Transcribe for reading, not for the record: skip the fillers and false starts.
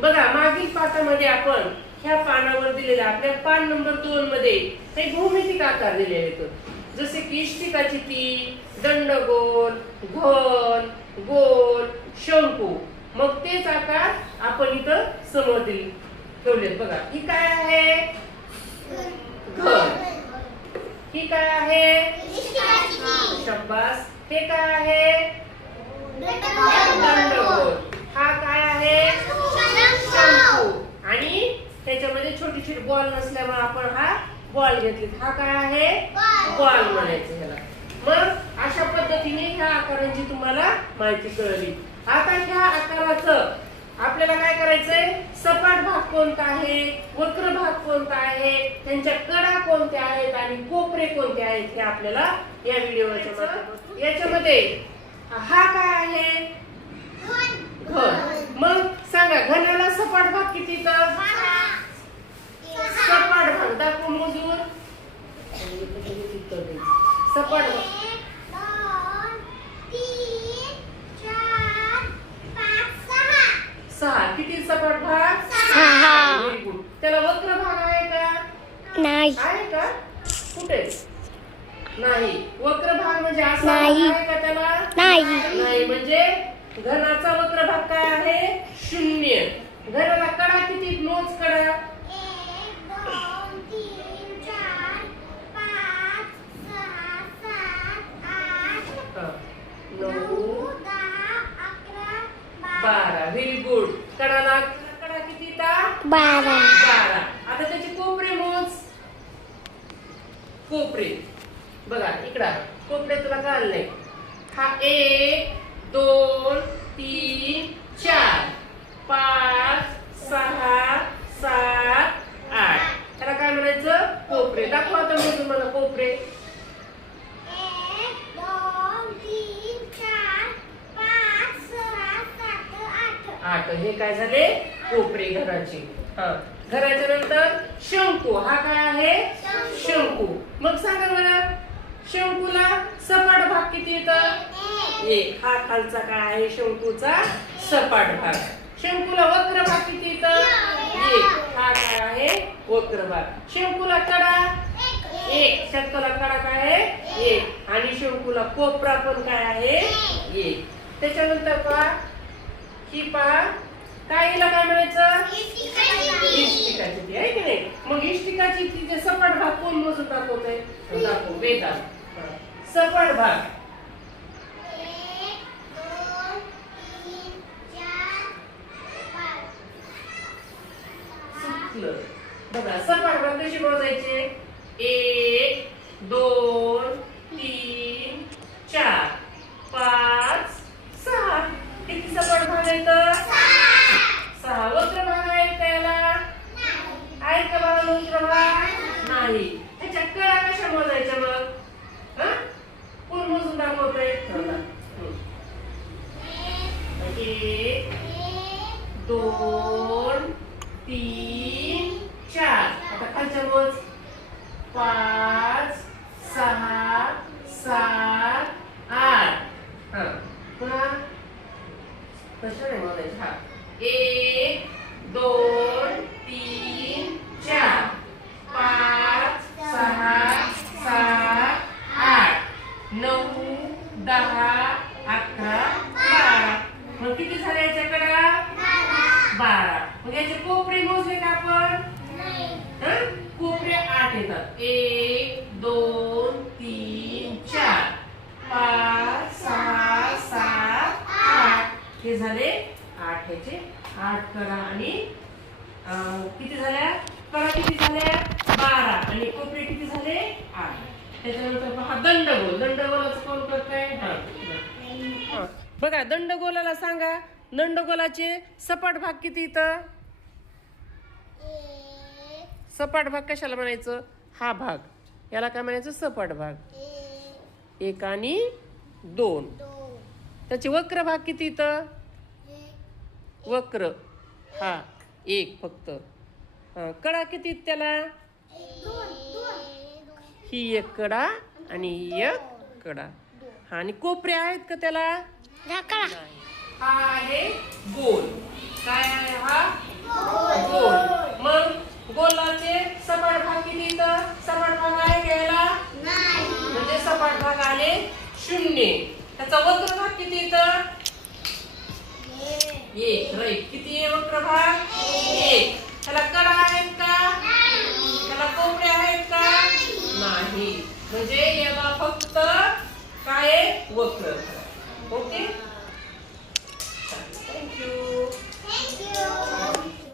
बघा मागील पाठामध्ये आपण ह्या पानावर दिलेल्या आपल्या पान नंबर 2 मध्ये काही भौमितिक आकार दिलेले आहेत, जसे की इष्टिकाची ती, दंडगोल, घन, गोल, शंकू. मग तेच आकार आपण इथं समोर ठेवलेत. बघा ही काय आहे? घन. ही काय आहे? शाबास. हे काय आहे? दंडगोल. हा काय आहे? शंकू. आणि त्याच्यामध्ये छोटी छोटी बॉल नसल्यामुळे आपण हा बॉल घेतली. हा काय आहे? बॉल म्हणायचं ह्याला. मग अशा पद्धतीने ह्या आकारांची तुम्हाला माहिती कळली. आता ह्या आकाराचं आपल्याला काय करायचंय? सपाट भाग कोणता आहे, वक्र भाग कोणता आहे, त्यांच्या कडा कोणत्या आहेत आणि कोपरे कोणते आहेत हे आपल्याला या व्हिडिओच्या माध्यमातून. याच्यामध्ये हा काय आहे? घन. मग सांगा घनाला सपाट भाग किती? तर सपाट भाग दाखव मोजून. सपाट भाग 6. किती सपाट भाग? 6. Very good. त्याला वक्र भाग आहे का? नाही. आहे का? कुठे? नाही. वक्र भाग म्हणजे असा आहे का त्याला? नाही. म्हणजे घनाचा वक्र भाग काय आहे? 0. घनाला कडा किती? मोज कडा. 1 2 3 4 5 6 7 8 9 10 11 12. Very good. कडा किती? 12. आता त्याचे कोपरे मोज. कोपरे बघा इकडं कोपरे तुला कळले. हा 1 2 3 4 5 6 7 8. त्याला काय म्हणायचं? कोपरे. दाखवा आता मी तुम्हाला कोपरे. 1 2 3 4 5 6 7 8. हे काय झाले? कोपरे घराचे. घराच्या नंतर शंकू. हा काय आहे? शंकू. मग सांगा बरं शंकूला सपाट भाग किती येतं? 1. हा खालचा काय आहे? शंकूचा सपाट भाग. शंकूला वक्र भाग किती येतं? 1. हा काय आहे? वक्र भाग. शंकूला कडा 1. शंकूला कडा काय आहे? 1. आणि शंकूला कोपरा पण काय आहे? 1. त्याच्यानंतर पहा ही पहा काय हिला काय म्हणायचं? इष्टिकाची ती आहे की नाही? मग इष्टिकाची तिचे सपाट भाग कोण मोजून दाखवतोय? दाखव बेटा. सपाट भाग 1 2 3 4 5. बघा सपाट भाग कशी मोजायचे? 1 2 3 4 5 6. किती सपाट भाग आहेत? 6. वक्र भाग आहेत त्याला? आहेत का बाबा वक्र भाग? नाही. त्याच्या कडा कशा मोजायच्या मग? कोण मोजून दाखवतोय? 1 2 3 4. आता खालच्या मोज. 5 6 7 8. पुन्हा कशाने मोजायचं? 1 2 3 4 5 6 7 8 9 10 11 12. मग किती झाले याच्याकडे? 12. मग याचे कोपरे मोजले का आपण? कोपरे 8 येतात. 1 2 3 4 5 6 7 8. हे झाले 8. ह्याचे 8 कडा आणि किती झाल्या? कडा किती झाल्या? 12 आणि कोपरे किती झाले? 8. त्याच्यानंतर पहा दंडगोल. दंडगोलाचं कोण करतंय? बघा दंडगोलाला सांगा दंडगोलाचे सपाट भाग किती येतं? सपाट भाग कशाला म्हणायचं? हा भाग याला काय म्हणायचं? सपाट भाग. 1 आणि 2. त्याचे वक्र भाग किती येतं? वक्र हा 1 फक्त. कडा किती त्याला? ही 1 कडा आणि ही 1 कडा. आणि कोपरे आहेत का त्याला? ढाकळा. हा आहे गोल. काय आहे हा? शून्य. त्याचा वक्र भाग किती येतं? एक. एक. राईट. किती आहे वक्र भाग? एक. त्याला कडा आहेत का? त्याला कोपरे आहेत का? नाही. म्हणजे याला फक्त काय आहे? वक्र. ओके. थँक्यू.